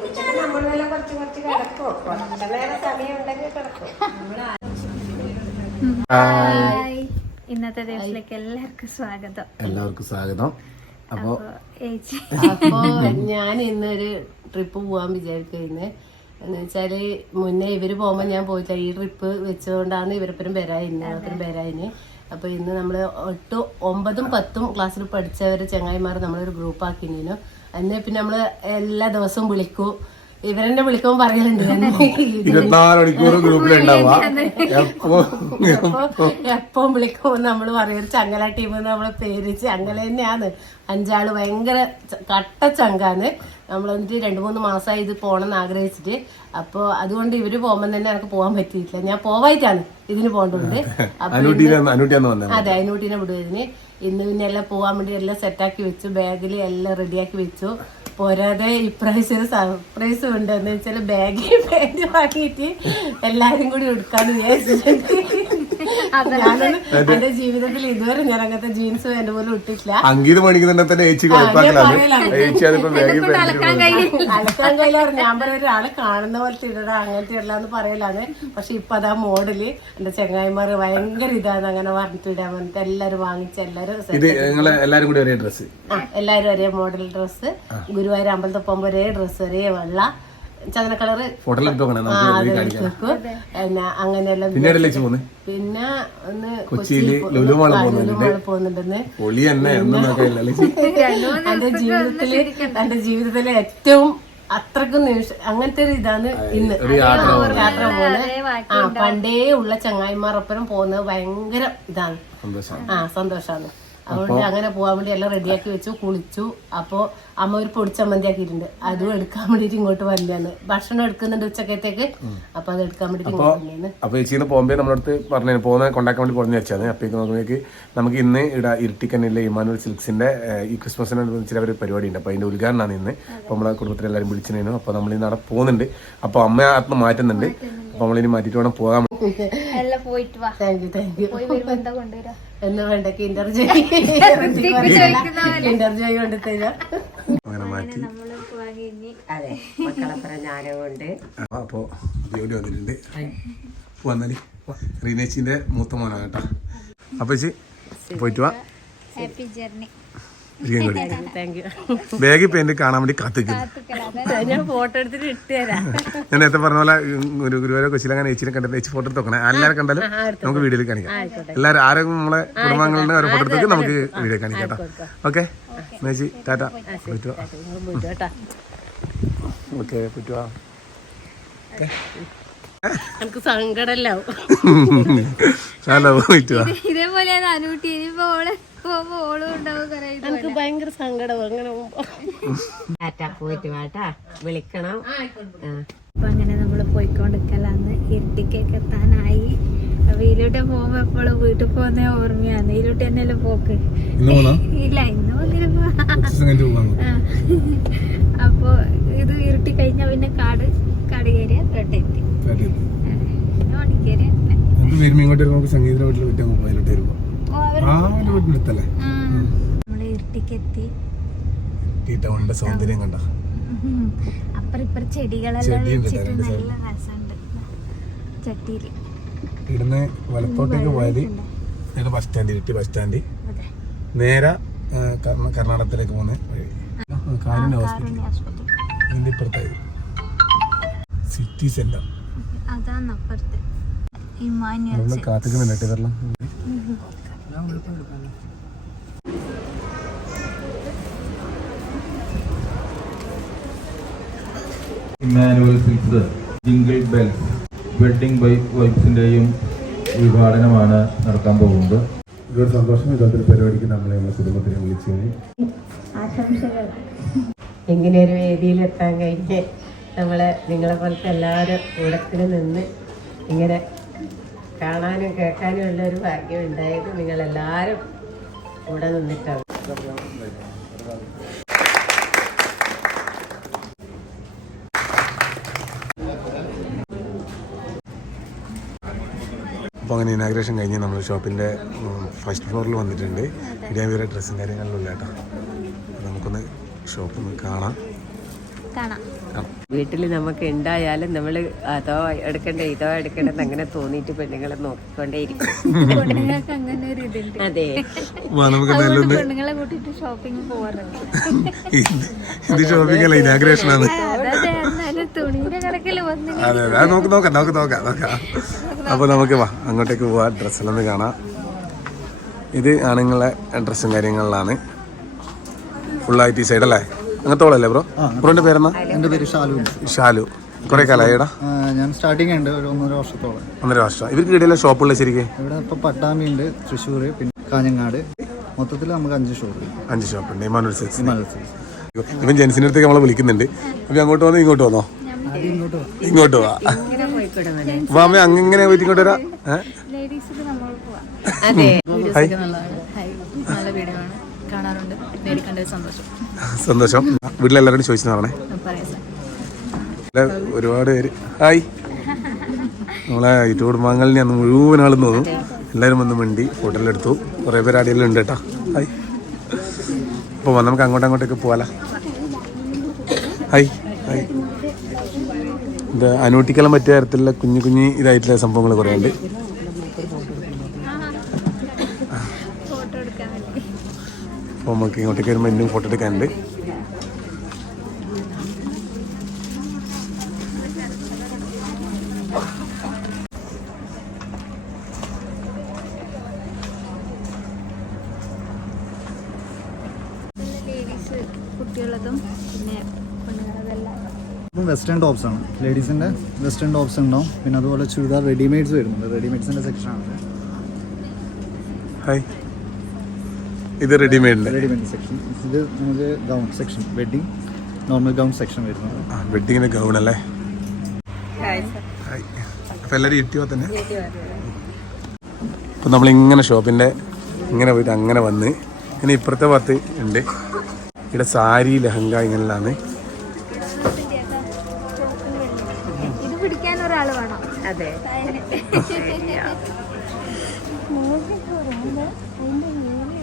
ഉച്ചയ്ക്ക് നമ്മളെല്ലാം കുറച്ച് കുറച്ച് കിടക്കും. കുറച്ച് നേരം സമയം ഉണ്ടെങ്കിൽ കിടക്കും ഹായ്. ഇന്നത്തെ ദിവസത്തിലേക്ക് എല്ലാവർക്കും സ്വാഗതം. എല്ലാവർക്കും സ്വാഗതം. അപ്പോ അപ്പൊ ഏച്ചി. അപ്പോ ഞാൻ ഇന്നൊരു ട്രിപ്പ് പോവാൻ വിചാരിക്കുന്നേ എന്ന് വെച്ചാൽ മുന്നേ ഇവർ പോകുമ്പോ ഞാൻ പോയിട്ട് ഈ ട്രിപ്പ് വെച്ചുകൊണ്ടാണ് ഇവരപ്പുറം വരായിന് അപ്പുറം വരായിന് അപ്പൊ ഇന്ന് നമ്മൾ എട്ട് ഒമ്പതും പത്തും ക്ലാസ്സിൽ പഠിച്ചവര് ചങ്ങായിമാർ നമ്മളൊരു ഗ്രൂപ്പ് ആക്കിനു അന്ന് പിന്നെ നമ്മൾ എല്ലാ ദിവസവും വിളിക്കും. ഇവരെന്നെ വിളിക്കുമ്പോൾ പറയലുണ്ട്. ഇരുപത്തിനാല് മണിക്കൂർ ഗ്രൂപ്പിലുണ്ടാവുക എപ്പോ അപ്പൊ എപ്പം വിളിക്കുമ്പോ നമ്മൾ പറയും ചങ്ങല ടീം നമ്മളെ പേര് ചങ്ങല തന്നെയാണ് അഞ്ചാൾ ഭയങ്കര കട്ട ചങ്കാണ് നമ്മൾ എന്നിട്ട് രണ്ടു മൂന്ന് മാസമായി ഇത് പോകണമെന്ന് ആഗ്രഹിച്ചിട്ട്. അപ്പൊ അതുകൊണ്ട് ഇവർ പോകുമ്പോൾ തന്നെ എനിക്ക് പോകാൻ പറ്റിയിട്ടില്ല. ഞാൻ പോവായിട്ടാണ് ഇതിന് പോകേണ്ടത്. അതെ അനൂട്ടിനെ വന്നത് അതെ അതിനൂട്ടിനെ വിടുവതിന് ഇന്ന് പിന്നെ എല്ലാം പോവാൻ വേണ്ടി എല്ലാം സെറ്റാക്കി വെച്ചു. ബാഗിൽ എല്ലാം റെഡിയാക്കി വെച്ചു. പോരാതെ ഇപ്രാവശ്യം ഒരു സർപ്രൈസ് ഉണ്ട് എന്ന് വെച്ചാൽ ബാഗിൽ ബാഗ് വാങ്ങിയിട്ട് എല്ലാരും കൂടി എടുക്കാന്ന് വിചാരിച്ചിട്ടുണ്ട്. എന്റെ ജീവിതത്തിൽ ഇതുവരെ ഞാൻ അങ്ങനത്തെ ജീൻസ് എന്റെ പോലെ ഇട്ടിട്ടില്ല. അങ്കീത് മണിക്കുന്നുണ്ടെ തന്നെ ഏച്ചി പറയലാണ്. ഏച്ചി അതിപ്പോ ബാഗിൽ അലക്കാൻ കയ്യിലാണ് ഞാൻ പറഞ്ഞ ഒരാളെ കാണുന്ന പോലത്തെ ഇടടാ അങ്ങനത്തെ ഇടലാന്ന് പറയലാണ് പക്ഷെ ഇപ്പൊ അതാ മോഡൽ. എന്റെ ചെങ്ങായിമാർ ഭയങ്കര ഇതാണ് അങ്ങനെ പറഞ്ഞിട്ട് ഇടാൻ വന്നിട്ട് എല്ലാരും വാങ്ങിച്ച് എല്ലാരും ഇത് നിങ്ങളെ എല്ലാരും കൂടി ഒരേ ഡ്രസ്സ് ആ, എല്ലാരും ഒരേ മോഡൽ ഡ്രസ്സ് ഗുരുവായൂർ അമ്പലത്തിൽ പോകുമ്പോ ഒരേ ഡ്രസ്സ് ഒരേ വെള്ള. ചന്ദന കളറ്. പിന്നെ അങ്ങനെയെല്ലാം പോന്ന് പിന്നെ ഒന്ന് കൊച്ചിയിൽ ലുലുമാൾ പോകുന്നുണ്ടെന്ന്. എന്റെ ജീവിതത്തിൽ എന്റെ ജീവിതത്തിലെ ഏറ്റവും അത്രക്കും നിമിഷം അങ്ങനത്തെ ഒരു ഇതാണ് ഇന്ന്. ഒരു യാത്ര യാത്ര പോകുന്നത്. ആ പണ്ടേ ഉള്ള ചങ്ങായിമാരൊപ്പരം പോകുന്നത് ഭയങ്കര ഇതാണ്. സന്തോഷം ആ സന്തോഷാണ് അതുകൊണ്ട് അങ്ങനെ പോകാൻ വേണ്ടി എല്ലാം റെഡിയാക്കി വെച്ചു കുളിച്ചു. അപ്പോൾ അമ്മ ഒരു പൊടിച്ചമ്മന്തി ആക്കിയിട്ടുണ്ട് അതും എടുക്കാൻ വേണ്ടിട്ട് ഇങ്ങോട്ട് വന്നതാണ്. ഭക്ഷണം എടുക്കുന്നുണ്ട് ഉച്ചക്കത്തേക്ക്. അപ്പൊ അത് എടുക്കാൻ വേണ്ടിട്ട് അപ്പൊ ചേച്ചിന്ന് പോകുമ്പോ നമ്മളടുത്ത് പറഞ്ഞു പോകുന്ന കൊണ്ടാക്കാൻ വേണ്ടി പറഞ്ഞു വെച്ചാണ് അപ്പൊ നോക്കുമ്പോഴേക്ക് നമുക്ക് ഇന്ന് ഇവിടെ ഇരിട്ടിക്കന്നിലെ ഇമാനുവൽ സിൽക്സിന്റെ ഈ ക്രിസ്മസിനനുബന്ധിച്ച് ഒരു പരിപാടി ഉണ്ട് അപ്പൊ അതിന്റെ ഉദ്ഘാടനമാണ് ഇന്ന്. അപ്പൊ നമ്മളെ കുടുംബത്തിൽ എല്ലാവരും വിളിച്ചിരുന്നു. അപ്പൊ നമ്മൾ ഇന്ന് അവിടെ പോകുന്നുണ്ട്. അപ്പൊ അമ്മ ആത്മ മാറ്റുന്നുണ്ട്. അപ്പൊ നമ്മളിനി മാറ്റിട്ട് വേണം പോകാൻ പോയിട്ട് വാ. താങ്ക് യു താങ്ക് യു പോയി വരുമ്പോ എന്താ കൊണ്ടുവരാ? എന്ന് വേണ്ട കിൻഡർ കിൻഡർ ജോയ് കൊണ്ട് തരാം. അങ്ങനെ മാറ്റി. നമ്മൾ പോവാൻ ഇനി അതെ മക്കളപ്പുറം ഞാനും കൊണ്ട് അപ്പോ ജോലി വന്നിട്ടുണ്ട്. വന്നാൽ റീനേച്ചിന്റെ മൂത്ത മോനാണ് കേട്ടോ. അപ്പൊ ചേച്ചി പോയിട്ട് വാ. ഹാപ്പി ജേർണി ഇരിക്കാൻ കൂടി ബാഗ് ഇപ്പൊ എന്റെ കാണാൻ വേണ്ടി കാത്തിക്കുന്നു ഞാൻ ഫോട്ടോ എടുത്തിട്ട് ഇട്ട് തരാം. ഞാൻ നേരത്തെ പറഞ്ഞ പോലെ ഒരു ഗുരുവായൂർ കൊച്ചിയിൽ അങ്ങനെ കണ്ടത് കണ്ടിട്ട് ചേച്ചി ഫോട്ടോ എടുത്ത് നോക്കണേ എല്ലാവരും കണ്ടാലും നമുക്ക് വീഡിയോയിൽ കാണിക്കാം. എല്ലാവരും ആരും നമ്മളെ കുടുംബാംഗങ്ങളുടെ ഒരു ഫോട്ടോ എടുത്ത് നമുക്ക് വീഡിയോ കാണിക്കാം കേട്ടോ. ഓക്കെ മേച്ചി ടാറ്റ. പറ്റുവാ വാ. കേട്ടാ ഓക്കെ നമുക്ക് സങ്കടല്ലാവും ഇതേപോലെ ഇനിയിപ്പോ എനിക്ക് ഭയങ്കര സങ്കടം അങ്ങനെ ടാറ്റാ പോയിട്ട് വാട്ടാ വിളിക്കണം. അപ്പൊ അങ്ങനെ നമ്മൾ പോയിക്കൊണ്ടിരിക്കലാന്ന് ഇരുട്ടിക്കൊക്കെ എത്താനായി. വെയിലോട്ടെ പോകുമ്പോ എപ്പോഴും വീട്ടിൽ പോകുന്ന ഓർമ്മയാണ് ഇതിലോട്ട് തന്നെയല്ലേ പോക്ക്? ഇല്ല ഇന്ന് അപ്പൊ ഇത് ഇരുട്ടി കഴിഞ്ഞാ പിന്നെ കാട് കാട് കയറിയ തൊട്ടെത്തി മണിക്കേരി നമുക്ക് വരുമ്പോ ഇങ്ങോട്ട് വരുമ്പോ. നമ്മൾ ഇരുട്ടിക്കെത്തി. ടൗണിന്റെ സൗന്ദര്യം കണ്ട. അപ്പറിപ്പറ ചെടികളെല്ലാം വെച്ചിട്ട് നല്ല രസമുണ്ട്. ചട്ടിയിൽ. ഇവിടുന്ന് വലത്തോട്ടേക്ക് പോയാൽ ഇവിടെ bus stand Iritty bus stand നേരെ കർണാടകത്തിലേക്ക് പോകുന്ന വഴി. കാരുണ്യ ഹോസ്പിറ്റൽ ഇതിന്റെ ഇപ്പുറത്തായത്. സിറ്റി സെന്റർ അതാണ് അപ്പുറത്ത്. Emmanuel കാത്തിക്കുന്നുണ്ട് jingle Emmanuel Silks jingle bells wedding by വൈബ്സിന്റെയും ഉദ്ഘാടനമാണ് നടക്കാൻ പോകുന്നത്. ഇതൊരു സന്തോഷം ഇതൊരു പരിപാടിക്ക് നമ്മളെ നമ്മുടെ കുടുംബത്തിനെ വിളിച്ചു ആശംസകൾ. ഇങ്ങനെ ഒരു വേദിയിലെത്താൻ കഴിഞ്ഞ് നമ്മളെ നിങ്ങളെ പോലത്തെ എല്ലാവരും കൂടത്തിൽ നിന്ന് ഇങ്ങനെ കാണാനും കേൾക്കാനും ഉള്ള ഒരു ഭാഗ്യം ഉണ്ടായത് നിങ്ങളെല്ലാവരും കൂടെ നിന്നിട്ടാണ്. അപ്പോൾ അങ്ങനെ ഇനാഗ്രേഷൻ കഴിഞ്ഞ് നമ്മൾ ഷോപ്പിന്റെ ഫസ്റ്റ് ഫ്ലോറിൽ വന്നിട്ടുണ്ട്. ഇടിയാൻ വേറെ ഡ്രസ്സും കാര്യങ്ങളിലും കേട്ടോ നമുക്കൊന്ന് ഷോപ്പ് കാണാം. കാണാം. വീട്ടിൽ നമുക്ക് ഉണ്ടായാലും നമ്മൾ അതോ എടുക്കണ്ടേ ഇതോ എടുക്കണ്ടെന്ന് അങ്ങനെ തോന്നിയിട്ട് പെണ്ണുങ്ങളെ നോക്കിക്കൊണ്ടേയിരിക്കും. അതെ. പെണ്ണുങ്ങളെ കൂട്ടിട്ട് ഷോപ്പിംഗ് പോവാറുണ്ട്. ഇത് ഷോപ്പിംഗ് അല്ല ഇനാഗ്രേഷൻ ആണ്. അതെ അതെ നോക്ക് നോക്കാം നമുക്ക് നോക്കാം നോക്കാം. അപ്പോൾ നമുക്ക് വാ അങ്ങോട്ടേക്ക് പോവാ ഡ്രസ്സെല്ലാം ഒന്ന് കാണാം. ഇത് ആണുങ്ങളെ ഡ്രസ്സും കാര്യങ്ങളിലാണ്. ഫുള്ളായിട്ട് ഈ സൈഡ് അല്ലേ? അങ്ങനത്തോളല്ലേ ബ്രോ ബ്രോന്റെ പേരെന്നാ? എന്റെ പേര് ഷാലു ഷാലു. കുറെ കാലായിടാ ഞാൻ സ്റ്റാർട്ടിങ് ഉണ്ട് ഒരു ഒന്നര വർഷത്തോളം. ഒന്നര വർഷം. ഇവർക്ക് കിട്ടിയില്ല ഷോപ്പുള്ള ശരിക്കും? ഇവിടെ ഇപ്പൊ പട്ടാമ്പി ഉണ്ട് തൃശ്ശൂർ പിന്നെ കാഞ്ഞങ്ങാട്. മൊത്തത്തിൽ നമുക്ക് അഞ്ച് ഷോപ്പ് അഞ്ച് ഷോപ്പുണ്ട് ഇമാനുവൽ സിക്സ് ഹിമാലയത്തിൽ ഇവൻ ജെൻസിന്റെ അടുത്തേക്ക് നമ്മളെ വിളിക്കുന്നുണ്ട്. അപ്പൊ അങ്ങോട്ട് വന്നോ ഇങ്ങോട്ട് വന്നോ? ഇങ്ങോട്ട് വാ. അപ്പൊ അമ്മ അങ്ങനെ പോയിട്ട് ഇങ്ങോട്ട് വരാ. പോവാം. ഹായ് നല്ല നേരിൽ കണ്ടത് കാണാറുണ്ട് സന്തോഷം. സന്തോഷം. വീട്ടിലെല്ലാവരോടും ചോദിച്ചു പറഞ്ഞേ. പറയാം സാർ. ഒരുപാട് പേര്. ഹായ്. നമ്മളെ യൂട്യൂബ് കുടുംബാംഗങ്ങളിൽ അന്ന് മുഴുവൻ ആളും തോന്നും എല്ലാവരും വന്ന് മിണ്ടി ഫോട്ടോയിലെടുത്തു കുറേ പേര് അടിയെല്ലാം ഉണ്ട് കേട്ടോ. ഹായ്. അപ്പോൾ നമുക്ക് അങ്ങോട്ട് അങ്ങോട്ടേക്ക് പോകാല ഹായ്. ഹായ്. ഇത് അനൂട്ടിക്കെല്ലാം പറ്റിയ തരത്തിലുള്ള കുഞ്ഞു കുഞ്ഞു ഇതായിട്ടുള്ള സംഭവങ്ങൾ കുറേ ഉണ്ട് ഫോട്ടോ എടുക്കാൻ വേണ്ടി അപ്പോൾ നമുക്ക് ഇങ്ങോട്ടേക്ക് വരുമ്പോൾ ഇന്നും ഫോട്ടോ എടുക്കാനുണ്ട്. വെസ്റ്റേൺ ടോപ്സ് ആണ്. ലേഡീസിന്റെ വെസ്റ്റേൺ ടോപ്സ് ഉണ്ടാവും. പിന്നെ അതുപോലെ ചുരിദാർ റെഡിമെയ്ഡ്സ് വരുന്നുണ്ട്. റെഡിമെയ്ഡ്സിന്റെ സെക്ഷനാണ് ഹായ് ഇത് റെഡിമെയ്ഡിന്റെ റെഡിമെയ്ഡ് സെക്ഷൻ ഇത് നമുക്ക് gown section wedding normal gown section വരുന്നത്. വെഡിങ്ങിന് ഗൗൺ അല്ലേ? ഹായ് അപ്പോൾ എല്ലാവരും ഇരുട്ടിയോ തന്നെ? അപ്പം നമ്മളിങ്ങനെ ഷോപ്പിന്റെ ഇങ്ങനെ പോയിട്ട് അങ്ങനെ വന്ന് ഇനി ഇപ്പുറത്തെ ഭാഗത്ത് ഉണ്ട്. ഇവിടെ സാരി ലഹങ്ക ഇങ്ങനെയാണ് ഇത് പിടിക്കാൻ ഒരാൾ വേണം. അതെ.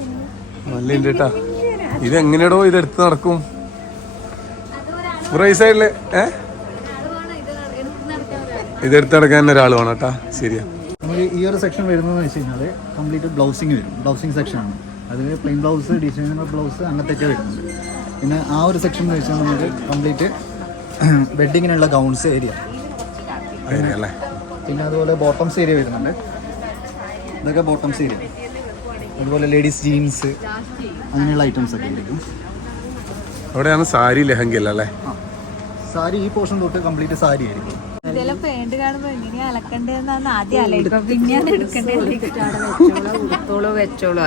നല്ല ഉണ്ട് കേട്ടാ ഇത് എങ്ങനെയാടോ ഇത് എടുത്ത് നടക്കും ഈ സൈഡിൽ ഏ? ഇത് എടുത്ത് നടക്കാൻ ഒരാൾ വേണം കേട്ടാ ശരിയാ. ഈ ഒരു സെക്ഷൻ വരുന്നതെന്ന് വെച്ച് കഴിഞ്ഞാൽ കംപ്ലീറ്റ് ബ്ലൗസിങ് വരും. ബ്ലൗസിങ് സെക്ഷനാണ് അതിൽ പ്ലെയിൻ ബ്ലൗസ് ഡിസൈനർ ബ്ലൗസ് അങ്ങനത്തെയൊക്കെ വരുന്നുണ്ട്. പിന്നെ ആ ഒരു സെക്ഷൻ എന്ന് വെച്ചാൽ നമുക്ക് കംപ്ലീറ്റ് വെഡിങ്ങിനുള്ള ഗൗൺസ് ഏരിയ പിന്നെ അതുപോലെ ബോട്ടംസ് ഏരിയ വരുന്നുണ്ട്. ഇതൊക്കെ ബോട്ടംസ് ഏരിയ അതുപോലെ ലേഡീസ് ജീൻസ് അങ്ങനെയുള്ള ഐറ്റംസ് ഒക്കെ ആയിരിക്കും. അവിടെയാണ് സാരി ലഹങ്ക അല്ല? സാരി ഈ പോർഷൻ തൊട്ട് കംപ്ലീറ്റ് സാരി ആയിരിക്കും. കാണുമ്പോ എങ്ങനെയാ അലക്കണ്ടേന്നാണ് ആദ്യം അലക്കുക വെച്ചോളൂ.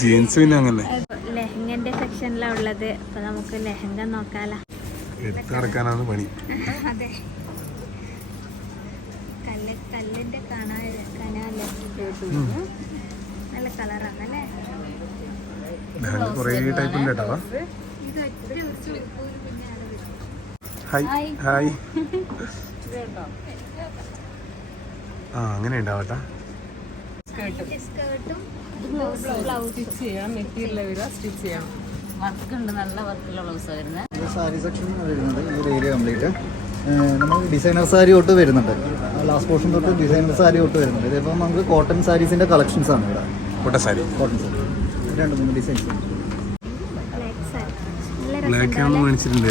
ജീൻസ് പിന്നെ അങ്ങനെ. ലെഹങ്കന്റെ സെക്ഷനിലാണ് ഉള്ളത്. അപ്പൊ നമുക്ക് ലെഹങ്ക നോക്കാലോ. പണി. അതെ. കല്ല് കാണാ നല്ല കളറാണ് അല്ലേ. ഹായ് ഹായ് ആ അങ്ങനെ ഉണ്ടാവട്ടെ. ചെയ്യാം. മെറ്റീരിയൽ വരിക സ്റ്റിച്ച് ചെയ്യാം. വർക്ക് ഉണ്ട്. നല്ല വർക്കുള്ള ബ്ലൗസാണ് വരുന്നത് സാരി സെക്ഷൻ വരുന്നത്. ഈ ഏരിയ കംപ്ലീറ്റ് നമ്മൾ ഡിസൈനർ സാരി തൊട്ട് വരുന്നുണ്ട്. ലാസ്റ്റ് പോർഷൻ തൊട്ട് ഡിസൈനർ സാരി തൊട്ട് വരുന്നുണ്ട്. ഇതിപ്പോൾ നമുക്ക് കോട്ടൺ സാരീസിന്റെ കളക്ഷൻസ് ആണ് ഇവിടെ. കോട്ടൺ സാരി കോട്ടൺ സാരി രണ്ട് മൂന്ന് ഡിസൈൻസ് ബ്ലാക്ക് ആണ് മേടിച്ചിട്ടുണ്ട്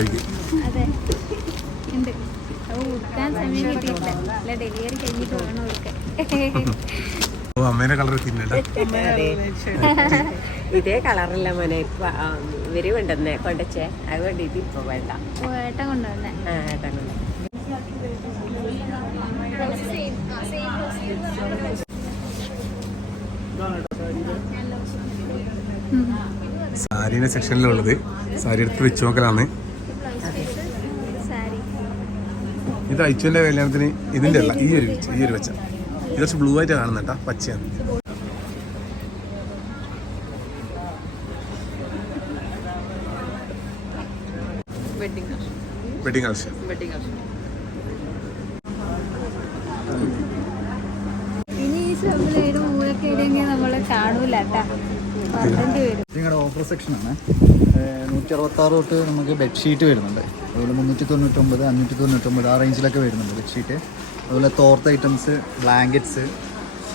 അമ്മേനെ കളർ തിന്നണ്ട ഇതേ കളറല്ല മോനെ? ഇപ്പൊ ഇവർ കൊണ്ടുവന്നേ കൊണ്ടച്ചേ. അതുകൊണ്ട് ഇത് ഇപ്പൊ വേണ്ട. ഓ, ഏട്ടൻ കൊണ്ടുവന്നേ. ആ കൊണ്ട് സെക്ഷനിലുള്ളത്. സാരി എടുത്ത് വെച്ച് നോക്കലാണ് ഇത് അയച്ചുവിന്റെ കല്യാണത്തിന് ഇതിന്റെ അല്ല ഈ ഒരു ഈ ഒരു വെച്ച. ഇത് കുറച്ച് ബ്ലൂ ആയിട്ട് കാണുന്നേട്ടാ പച്ചയാണ്. വെഡിങ് ആവശ്യം. നിങ്ങളുടെ ഓഫർ സെക്ഷനാണ് നൂറ്റി അറുപത്തി ആറ് തൊട്ട് നമുക്ക് ബെഡ്ഷീറ്റ് വരുന്നുണ്ട്. അതുപോലെ മുന്നൂറ്റി തൊണ്ണൂറ്റൊമ്പത് അഞ്ഞൂറ്റി തൊണ്ണൂറ്റൊമ്പത് ആ റേഞ്ചിലൊക്കെ വരുന്നുണ്ട് ബെഡ്ഷീറ്റ് അതുപോലെ തോർത്ത് ഐറ്റംസ് ബ്ലാങ്കറ്റ്സ്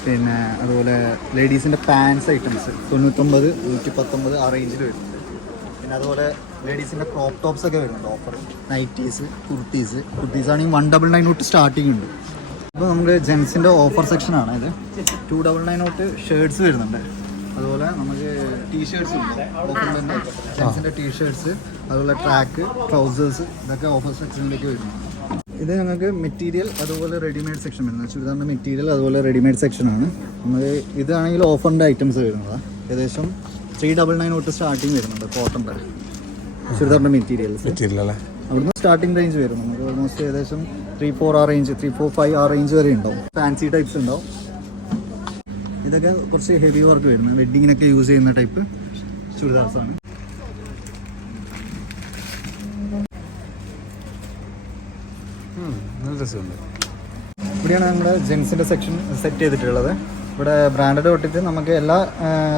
പിന്നെ അതുപോലെ ലേഡീസിന്റെ പാൻസ് ഐറ്റംസ് തൊണ്ണൂറ്റൊമ്പത് നൂറ്റി പത്തൊമ്പത് ആ റേഞ്ചിൽ വരുന്നുണ്ട്. പിന്നെ അതുപോലെ ലേഡീസിന്റെ ക്രോപ്പ് ടോപ്സ് ഒക്കെ വരുന്നുണ്ട് ഓഫർ നൈറ്റീസ് കുർത്തീസ് കുർത്തീസ് ആണെങ്കിൽ വൺ ഡബിൾ നയൻ തൊട്ട് സ്റ്റാർട്ടിംഗ് ഉണ്ട്. അപ്പോൾ നമുക്ക് ജെൻസിന്റെ ഓഫർ സെക്ഷനാണ് ഇത്. ടു ഡബിൾ നയൻ തൊട്ട് ഷർട്ട്സ് വരുന്നുണ്ട്. അതുപോലെ നമുക്ക് ടീഷർട്സ് ജെൻസിന്റെ ടീഷർട്സ് അതുപോലെ ട്രാക്ക് ട്രൗസേഴ്സ് ഇതൊക്കെ ഓഫർ സെക്ഷനിലേക്ക് വരുന്നുണ്ട്. ഇത് ഞങ്ങൾക്ക് മെറ്റീരിയൽ അതുപോലെ റെഡിമെയ്ഡ് സെക്ഷൻ വരുന്നത്. ചുരിദാറിന്റെ മെറ്റീരിയൽ അതുപോലെ റെഡിമെയ്ഡ് സെക്ഷനാണ് നമ്മൾ ഇതാണെങ്കിൽ ഓഫറിന്റെ ഐറ്റംസ് വരുന്നത്. ഏകദേശം ത്രീ ഡബിൾ നയൻ തൊട്ട് സ്റ്റാർട്ടിങ് വരുന്നുണ്ട് കോട്ടന്റെ ചുരിദാറിന്റെ മെറ്റീരിയൽസ് പറ്റിയില്ല അല്ലേ അവിടുന്ന് സ്റ്റാർട്ടിംഗ് റേഞ്ച് വരും നമുക്ക് ഓൾമോസ്റ്റ് ഏകദേശം ത്രീ ഫോർ ആ റേഞ്ച് ത്രീ ഫോർ ഫൈവ് ആ റേഞ്ച് വരെ ഉണ്ടാവും. ഫാൻസി ടൈപ്സ് ഉണ്ടാവും. ഇതൊക്കെ കുറച്ച് ഹെവി വർക്ക് വരുന്നത് വെഡ്ഡിങ്ങിനൊക്കെ യൂസ് ചെയ്യുന്ന ടൈപ്പ് ചുരിദാർസാണ് ഇവിടെയാണ് നമ്മുടെ ജെൻസിന്റെ സെക്ഷൻ സെറ്റ് ചെയ്തിട്ടുള്ളത്. ഇവിടെ ബ്രാൻഡഡ് തൊട്ടിട്ട് നമുക്ക് എല്ലാ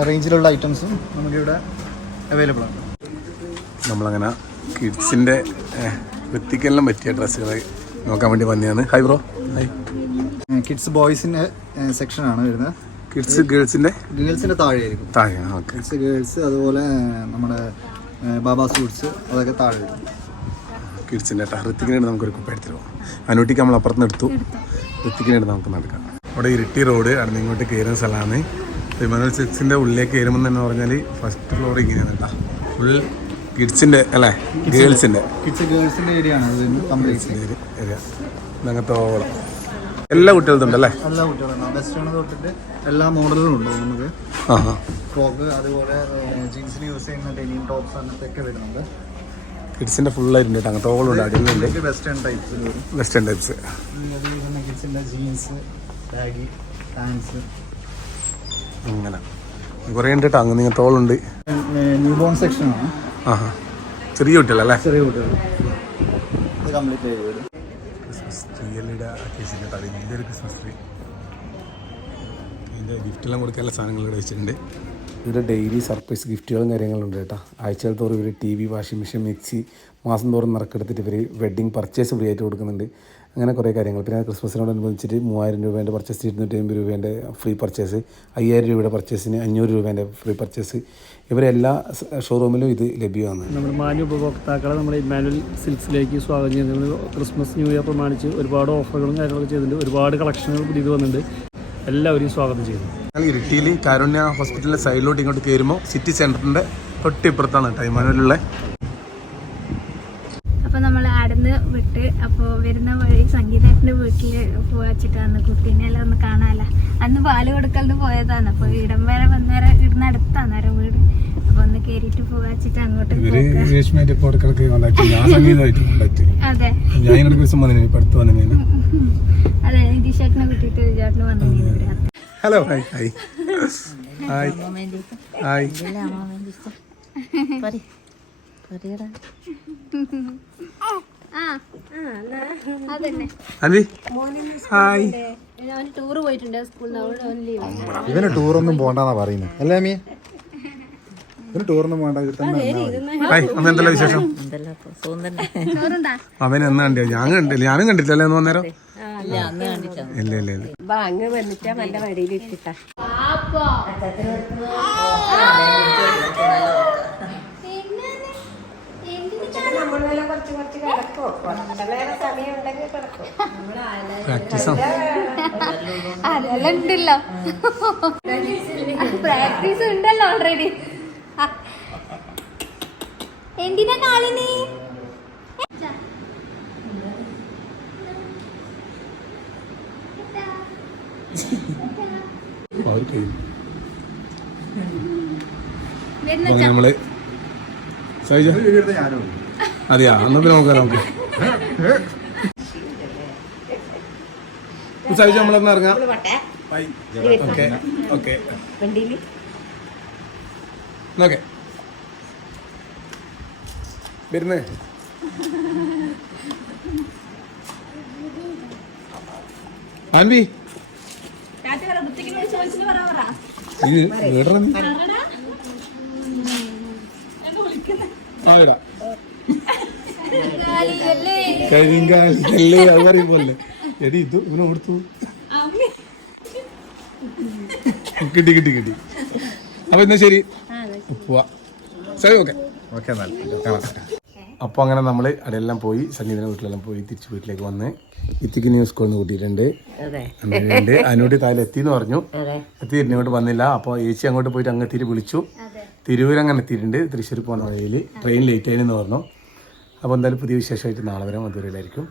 റേഞ്ചിലുള്ള ഐറ്റംസും നമുക്കിവിടെ അവൈലബിൾ ആണ്. നമ്മളങ്ങനെ കിഡ്സിന്റെ വൃത്തിക്കെല്ലാം പറ്റിയ ഡ്രസ്സുകൾ നോക്കാൻ വേണ്ടി വന്നതാണ്. ഹൈ ബ്രോ ഹൈ കിഡ്സ് ബോയ്സിന്റെ സെക്ഷനാണ് വരുന്നത്. കിഡ്സ് ഗേൾസിന്റെ ഗേൾസിന്റെ താഴെയായിരിക്കും. താഴെ ഓക്കെ കിഡ്സ് ഗേൾസ് അതുപോലെ നമ്മുടെ ബാബാ സൂട്ട്സ് അതൊക്കെ താഴെ വരും. കിഡ്സിന്റെ കേട്ടോ ഋത്തിക്കിനായിട്ട് നമുക്കൊരു കുപ്പ എടുത്തിട്ട് പോകാം അനുട്ടിക്ക് നമ്മൾ അപ്പുറത്ത് എടുത്തു. ഋത്തിക്കിനായിട്ട് നമുക്ക് നടക്കാം. അവിടെ ഇരിട്ടി റോഡ് അവിടെ നിന്ന് ഇങ്ങോട്ട് കയറുന്ന സ്ഥലമാണ്. വിമാനൽ സിക്സിന്റെ ഉള്ളിലേക്ക് കയറുമ്പോൾ തന്നെ പറഞ്ഞാൽ ഫസ്റ്റ് ഫ്ലോർ ഇങ്ങനെയാണ് കേട്ടോ. ഫുൾ കിഡ്സിന്റെ അല്ലേ? ഗേൾസിന്റെ കിഡ്സ് ഗേൾസിന്റെ ഏരിയ ആണ് കംപ്ലീറ്റ് ഏരിയ എല്ലാ കുട്ടികളും ഉണ്ടല്ലേ? എല്ലാ കുട്ടികളും വെസ്റ്റേൺ തൊട്ടിട്ട് എല്ലാ മോഡലുകളും ഉണ്ട് നമുക്ക്. ഫ്രോക്ക് അതുപോലെ ജീൻസിന് യൂസ് ചെയ്യുന്ന ഡെനിം ടോപ്സ് അങ്ങനത്തെ ഒക്കെ വരുന്നുണ്ട്. കിഡ്സിന്റെ ഫുള്ളായിട്ടുണ്ട് കേട്ടോ. അങ്ങനത്തെ ഓളുണ്ട്. അടിയിലുണ്ട്. വെസ്റ്റേൺ ടൈപ്സ് വെസ്റ്റേൺ ടൈപ്സ് കിഡ്സിന്റെ ജീൻസ് ബാഗി പാൻസ് അങ്ങനെ കുറേ ഉണ്ട് കേട്ടോ അങ്ങനെ ഇങ്ങനത്തെ ഓളുണ്ട് ന്യൂ ബോൺ സെക്ഷനാണ് ആ ചെറിയ കുട്ടികളല്ലേ? ചെറിയ കുട്ടികൾ. ഇത് കംപ്ലീറ്റ് ക്രിസ്മസ് ട്രീ എല്ലാം ഇവിടെ അത്യാവശ്യം കേട്ടോ വലിയൊരു ക്രിസ്മസ് ട്രീ ഇതിന്റെ ഗിഫ്റ്റെല്ലാം കൊടുക്കാനുള്ള സാധനങ്ങൾ ഇവിടെ വെച്ചിട്ടുണ്ട്. ഇവിടെ ഡെയിലി സർപ്രൈസ് ഗിഫ്റ്റുകളും കാര്യങ്ങളും ഉണ്ട് കേട്ടോ. ആഴ്ചകൾ തോറും ഇവർ T V washing machine mixie മാസം തോറും നിറക്കെടുത്തിട്ട് ഇവർ വെഡ്ഡിങ് പർച്ചേസ് ഫ്രീ ആയിട്ട് കൊടുക്കുന്നുണ്ട്. അങ്ങനെ കുറേ കാര്യങ്ങൾ. പിന്നെ ക്രിസ്മസിനോടനുബന്ധിച്ചിട്ട് മൂവായിരം രൂപേന്റെ പർച്ചേസ് ഇരുന്നൂറ്റി അമ്പത് രൂപേന്റെ ഫ്രീ പർച്ചേസ് അയ്യായിരം രൂപയുടെ പർച്ചേസിന് അഞ്ഞൂറ് രൂപേന്റെ ഫ്രീ പർച്ചേസ്. ഇവരെല്ലാ ഷോറൂമിലും ഇത് ലഭ്യമാണ്. നമ്മുടെ മാന്യ ഉപഭോക്താക്കളെ നമ്മൾ ഇമാനുവൽ സിൽക്സിലേക്ക് സ്വാഗതം ചെയ്യുന്നത് ക്രിസ്മസ് ന്യൂ ഇയർ പ്രമാണിച്ച് ഒരുപാട് ഓഫറുകളും കാര്യങ്ങളൊക്കെ ചെയ്തിട്ടുണ്ട്. ഒരുപാട് കളക്ഷനുകൾ പുതിയത് വന്നിട്ടുണ്ട്. എല്ലാവരെയും സ്വാഗതം ചെയ്യുന്നു. ഞങ്ങൾ ഇരിട്ടിയിൽ കാരുണ്യ ഹോസ്പിറ്റലിന്റെ സൈഡിലോട്ട് ഇങ്ങോട്ട് കയറുമ്പോൾ സിറ്റി സെന്ററിന്റെ തൊട്ടിപ്പുറത്താണ് കേട്ടോ നമ്മൾ ആടുന്ന് വിട്ട് അപ്പോൾ വരുന്ന വഴി സംഗീതത്തിന്റെ വീട്ടിൽ പോവാച്ചിട്ടാണ്. കുട്ടീനെ എല്ലാം ഒന്ന് കാണാല. അന്ന് പാൽ കൊടുക്കലിന് പോയതാണ്. അപ്പൊ ഇടം വരെ വന്നേരം ഇടുന്ന അടുത്താണ് നേരം വീട്. അപ്പൊ ഒന്ന് കേറിയിട്ട് പോവാച്ചിട്ട് അങ്ങോട്ട് അതെ. അതെ ദിശേട്ടനെ കിട്ടിയിട്ട് ചേട്ടന് വന്നു hello hi hi. Hi. Hi. അതന്നെ ഇവന് ടൂറൊന്നും പോണ്ടെന്നാ പറയുന്നത് അല്ലേ അമ്മി? ഇവന് ടൂറൊന്നും പോകണ്ട ഇത് തന്നെ നിന്നാ മതി. ഹായ് അന്ന് എന്തെല്ലാം വിശേഷം? അവൻ എന്ന് കണ്ടില്ല. ഞാൻ കണ്ടില്ല. ഞാനും കണ്ടിട്ടില്ല എന്ന് വന്നേരം? ഇല്ല ഇല്ല ഇല്ല അങ്ങ് വന്നിട്ടാ നല്ല വഴിയിലിട്ടിട്ടാ പ്രാക്ടീസാ അതെല്ലാം ഉണ്ടല്ലോ. പ്രാക്ടീസ് ഉണ്ടല്ലോ ഓൾറെഡി എന്തിനാ കാളിനി നമ്മൾ സൈജ. ഞാനും. അതെയാ? അന്നത്തെ നോക്കാം നമുക്ക്. സൈജ നമ്മളൊന്ന് ഇറങ്ങാം. Okay okay. ഓക്കെ വരുന്നേ. ആൻവി. ഇത് വീടറ നീ. ആ, ഇടാ. കരിങ്കാലി അത് പറയുമ്പോലെ എടി ഇത് ഇവനെ കൊടുത്തു. കിട്ടി കിട്ടി കിട്ടി. അപ്പൊ എന്നാ ശരി? പോവാ. ശരി ഓക്കെ. ഓക്കെ എന്നാൽ കാണാം. അപ്പോൾ അങ്ങനെ നമ്മൾ അവിടെയെല്ലാം പോയി സന്നിധന വീട്ടിലെല്ലാം പോയി തിരിച്ചു വീട്ടിലേക്ക് വന്ന് ഇത്തിക്ക് ന്യൂസ് സ്കൂളിൽ നിന്ന് കൂട്ടിയിട്ടുണ്ട്. അതെ. ഉണ്ട് അതിനോട് താഴെ എത്തി എന്ന് പറഞ്ഞു. അതെ. എത്തി ഇങ്ങോട്ട് വന്നില്ല. അപ്പോൾ ചേച്ചി അങ്ങോട്ട് പോയിട്ട് അങ്ങ് തിരി വിളിച്ചു. തിരൂർ അങ്ങനെ എത്തിയിട്ടുണ്ട്. തൃശ്ശൂർ പോകുന്ന വഴിയിൽ ട്രെയിൻ ലേറ്റ് ആയിരുന്നു പറഞ്ഞു. അപ്പോൾ എന്തായാലും പുതിയ വിശേഷമായിട്ട് നാളെ വരാം. മധുരയിലായിരിക്കും